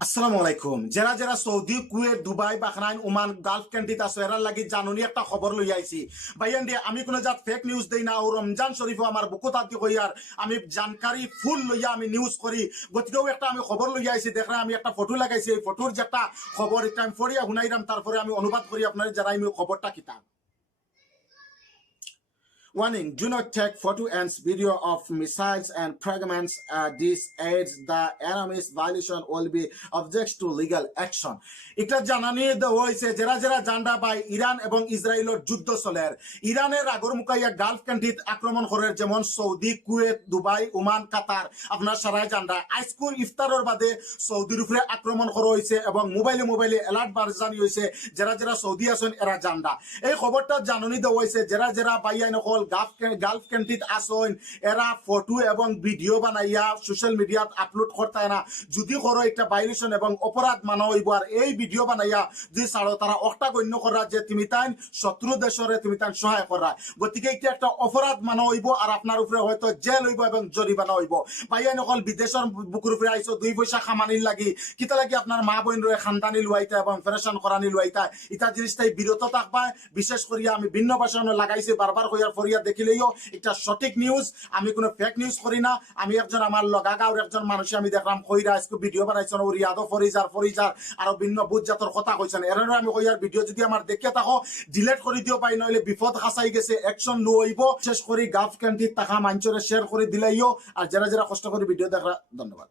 আসসালামু আলাইকুম। যারা যারা Saudi, Kuwait, Dubai, Bahrain, Oman, Gulf কান্ট্রিত আছে এরার লাগি জানুনি একটা খবর লই আইছি। ভাইয়ান দিয়ে আমি কোনো জাত ফেক নিউজ দেই না, ও রমজান শরীফও আমার বুকু তাতি হইয়ার আমি জানকারি ফুল লইয়া আমি নিউজ করি। গতিকেও একটা আমি খবর লইয়া আইছি, দেখলে আমি একটা ফটো লাগাইছি, এই ফটোর যে একটা খবর এটা আমি পড়িয়া শুনাইলাম, তারপরে আমি অনুবাদ করি আপনার যারা আমি খবরটা কিতা। Warning, do not take photo and video of missiles and fragments. This aids the enemy's violation will be object to legal action. এটা জানানি দেওয়া হয়েছে যারা যারা জানডা বাই ইরান এবং ইসরায়েলের যুদ্ধ চলের। ইরানের আগর মুখাইয়া গালফ কান্ট্রিত আক্রমণ করে, যেমন সৌদি, কুয়েত, দুবাই, ওমান, কাতার। আপনার সারাই জানডা আইস্কুল ইফতারের বাদে সৌদির উপরে আক্রমণ করা হয়েছে এবং মোবাইলে মোবাইলে অ্যালার্ট বাজানি হয়েছে। যারা যারা সৌদি আছেন এরা জানডা এই খবরটা জানানি দেওয়া হয়েছে। যারা যারা বাইয়া নকল গালফ কান্ট্রিত আসেন এরা ফটো এবং ভিডিও বানাইয়া সোশ্যাল মিডিয়াত আপলোড করতে না। যদি করো একটা ভাইলেশন এবং অপরাধ মানা হইব। আর এই ভিডিও বানাইয়া যদি ছাড়ো তারা অটা গণ্য করা যে তুমি তাই শত্রু দেশরে তুমি তাই সহায় করা। গতিকে এটা একটা অপরাধ মানা হইব আর আপনার উপরে হয়তো জেল হইব এবং জরিমানা হইব। ভাইয়া নকল বিদেশের বুকুর উপরে আইসো 2 পয়সা খামানির লাগি, কিতা লাগি আপনার মা বোন রয়ে খানদানি লুয়াইতা এবং ফেরেশান করানি লুয়াইতা। ইটা জিনিসটাই বিরত থাকবা। বিশেষ করিয়া আমি ভিন্ন ভাষণ লাগাইছি, বারবার কইয়ার ফরিয়া দেখিলেইও এটা সঠিক নিউজ। আমি কোনো ফেক নিউজ করি না। আমি একজন আমার লগাগাঁওর একজন মানুষ আমি দেখলাম কইরা আজকে ভিডিও বানাইছেন, ও রিয়াদও ফরিজার আরো ভিন্ন বুধ জাতর কথা কইছেন। এর আমি কইয়ার ভিডিও যদি আমার দেখে থাকো ডিলেট করে দিও পাই, নইলে বিপদ খাসাই গেছে, অ্যাকশন লো হইব। শেষ করে গালফ কান্ট্রির টাকা মাঞ্চরে শেয়ার করে দিলাইও। আর যারা যারা কষ্ট করে ভিডিও দেখা ধন্যবাদ।